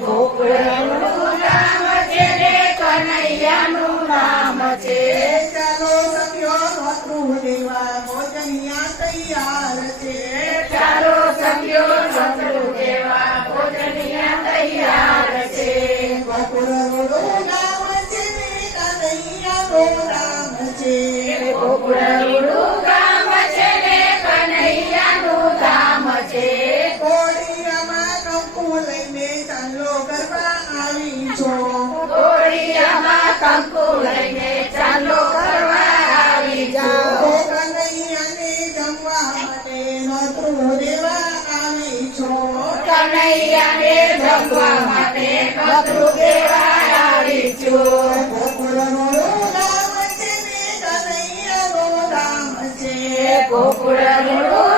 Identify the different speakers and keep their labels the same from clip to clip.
Speaker 1: ગોકુળનું નામ છે ને કનૈયાનું નામ છે
Speaker 2: ચાલો કંકુ લઈને ચાલો ગરબા આવી છો
Speaker 1: કોળિયામાં ચાલો કરવા આવી જાઓ
Speaker 2: કનૈયાને જમવા માટે નોતરું દેવા આવી છો
Speaker 1: કનૈયાને જમવા માટે નોતરું દેવા આવી છું
Speaker 2: ગોકુળનું રામ છે
Speaker 1: ગોકુળનું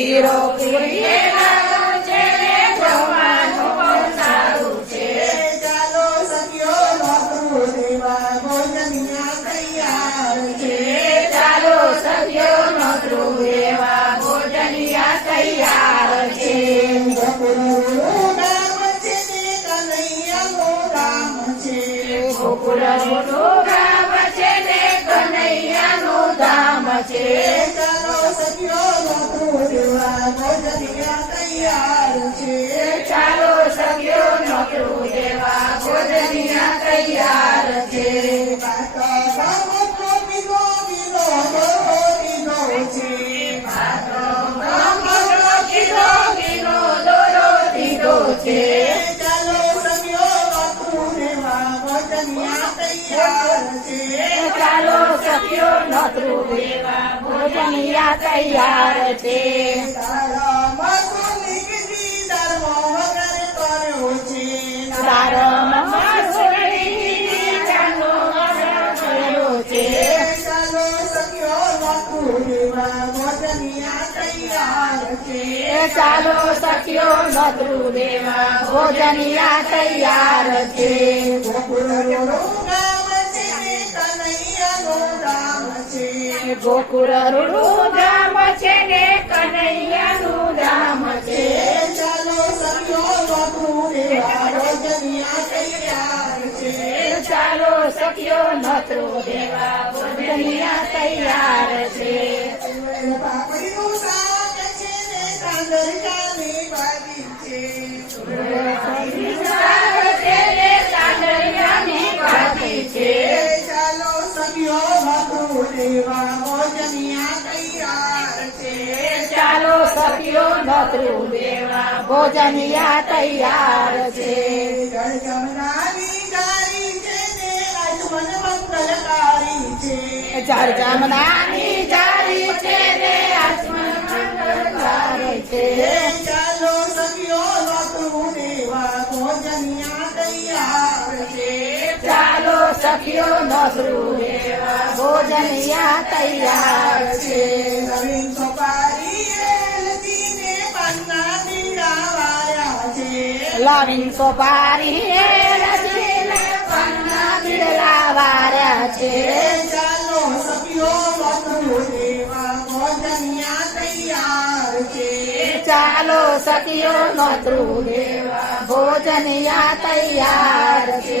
Speaker 2: શીરો
Speaker 1: પૂરી લાડુ છે જમવાનું બહુ સારું છે.
Speaker 2: ચાલો સખીઓ નોતરું દેવા ભોજનિયા તૈયાર છે.
Speaker 1: ચાલો સખીઓ નોતરું દેવા ભોજનિયા તૈયાર છે.
Speaker 2: ગોકુળનું નામ છે ને કનૈયાનું નામ છે
Speaker 1: ગોકુળનું ગામ છે ને કનૈયાનું ધામ છે.
Speaker 2: તૈયાર છે.
Speaker 1: ચાલો સખ્યો નોતરું દેવા ભોજનિયા તૈયાર છે. ગોકુળ રૂડું ધામ છે ને કનૈયાનું ધામ છે.
Speaker 2: ચાલો સખીઓ નોતરું દેવા ભોજનિયા તૈયાર છે.
Speaker 1: ચાલો સખીઓ નત્રો દેવા ભોજનિયા તૈયાર છે
Speaker 2: પાપડીનું શાક છે ને કાંદરિયાની ભાજી છે. સખીઓ નોતરું દેવા ભોજનિયા તૈયાર છે જળજમનાની ગાડી છે ને આયુષ્મન મંગલકારી છે
Speaker 1: ચાર જામનાની જારી છે ને આસમાન મંગળકારી છે
Speaker 2: ચાલો સખીઓ નોતરું દેવા ભોજનિયા તૈયાર છે
Speaker 1: ચાલો સખીઓ નોતરું દેવા ભોજનિયા તૈયાર છે લાવીન સોપારી વાર્યા છે.
Speaker 2: ચાલો સખીઓ નોતરું દેવા ભોજનિયા તૈયાર છે.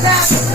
Speaker 1: છે